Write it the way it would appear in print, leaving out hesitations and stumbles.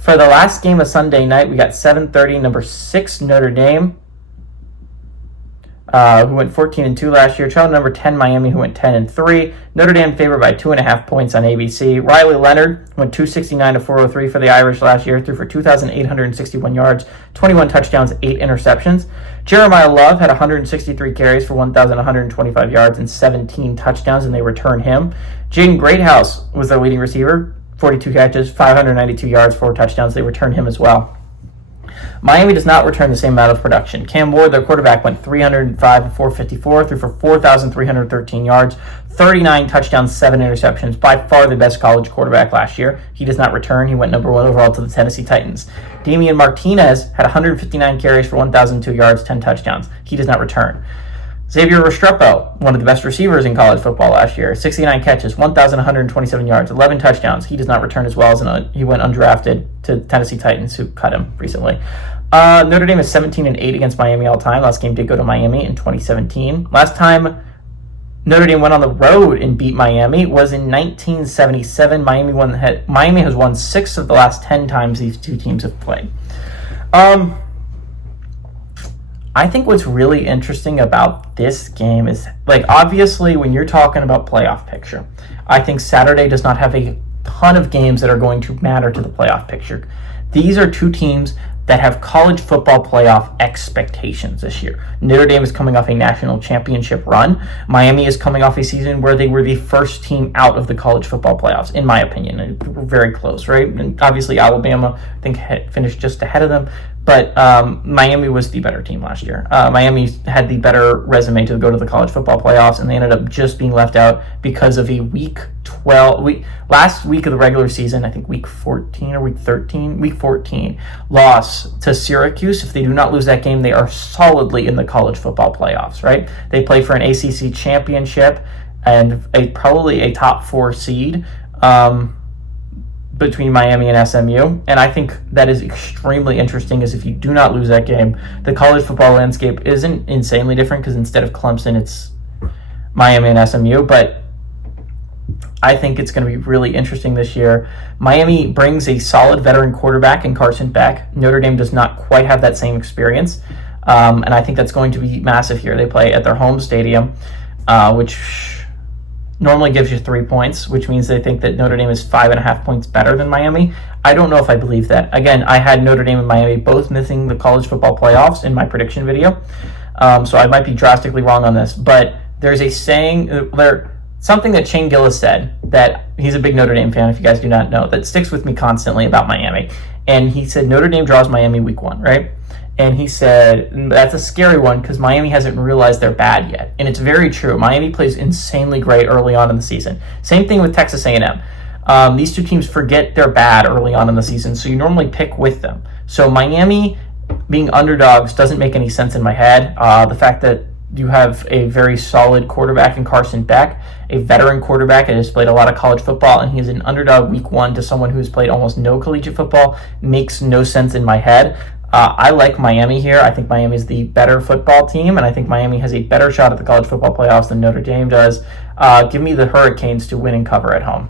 For the last game of Sunday night, we got 7:30, number 6 Notre Dame, who went 14-2 last year. Trial number 10 Miami, who went 10-3. Notre Dame favored by 2.5 points on ABC. Riley Leonard went 269 to 403 for the Irish last year, threw for 2,861 yards, 21 touchdowns, 8 interceptions. Jeremiah Love had 163 carries for 1,125 yards and 17 touchdowns, and they returned him. Jaden Greathouse was their leading receiver, 42 catches, 592 yards, 4 touchdowns. They returned him as well. Miami does not return the same amount of production. Cam Ward, their quarterback, went 305 to 454, threw for 4,313 yards, 39 touchdowns, 7 interceptions. By far the best college quarterback last year. He does not return. He went number 1 overall to the Tennessee Titans. Damian Martinez had 159 carries for 1,002 yards, 10 touchdowns. He does not return. Xavier Restrepo, one of the best receivers in college football last year, 69 catches, 1,127 yards, 11 touchdowns. He does not return as well, as he went undrafted to Tennessee Titans, who cut him recently. Notre Dame is 17-8 against Miami all time. Last game did go to Miami in 2017. Last time Notre Dame went on the road and beat Miami was in 1977. Miami has won 6 of the last 10 times these two teams have played. I think what's really interesting about this game is, obviously, when you're talking about playoff picture, I think Saturday does not have a ton of games that are going to matter to the playoff picture. These are two teams that have college football playoff expectations this year. Notre Dame is coming off a national championship run. Miami is coming off a season where they were the first team out of the college football playoffs, in my opinion. And very close, right? And obviously, Alabama, I think, finished just ahead of them. But Miami was the better team last year. Miami had the better resume to go to the college football playoffs, and they ended up just being left out because of a last week of the regular season, I think week 14 or week 14, loss to Syracuse. If they do not lose that game, they are solidly in the college football playoffs, right? They play for an ACC championship and probably a top 4 seed. Between Miami and SMU, and I think that is extremely interesting, is if you do not lose that game, the college football landscape isn't insanely different, because instead of Clemson, it's Miami and SMU, but I think it's going to be really interesting this year. Miami brings a solid veteran quarterback in Carson Beck. Notre Dame does not quite have that same experience, and I think that's going to be massive here. They play at their home stadium, which normally gives you 3 points, which means they think that Notre Dame is 5.5 points better than Miami. I don't know if I believe that. Again, I had Notre Dame and Miami both missing the college football playoffs in my prediction video, so I might be drastically wrong on this. But there's a saying, something that Shane Gillis said, that he's a big Notre Dame fan, if you guys do not know, that sticks with me constantly about Miami. And he said Notre Dame draws Miami week 1, right? And he said, that's a scary one because Miami hasn't realized they're bad yet. And it's very true. Miami plays insanely great early on in the season. Same thing with Texas A&M. These two teams forget they're bad early on in the season, so you normally pick with them. So Miami being underdogs doesn't make any sense in my head. The fact that you have a very solid quarterback in Carson Beck, a veteran quarterback that has played a lot of college football, and he's an underdog week 1 to someone who's played almost no collegiate football, makes no sense in my head. I like Miami here. I think Miami is the better football team, and I think Miami has a better shot at the college football playoffs than Notre Dame does. Give me the Hurricanes to win and cover at home.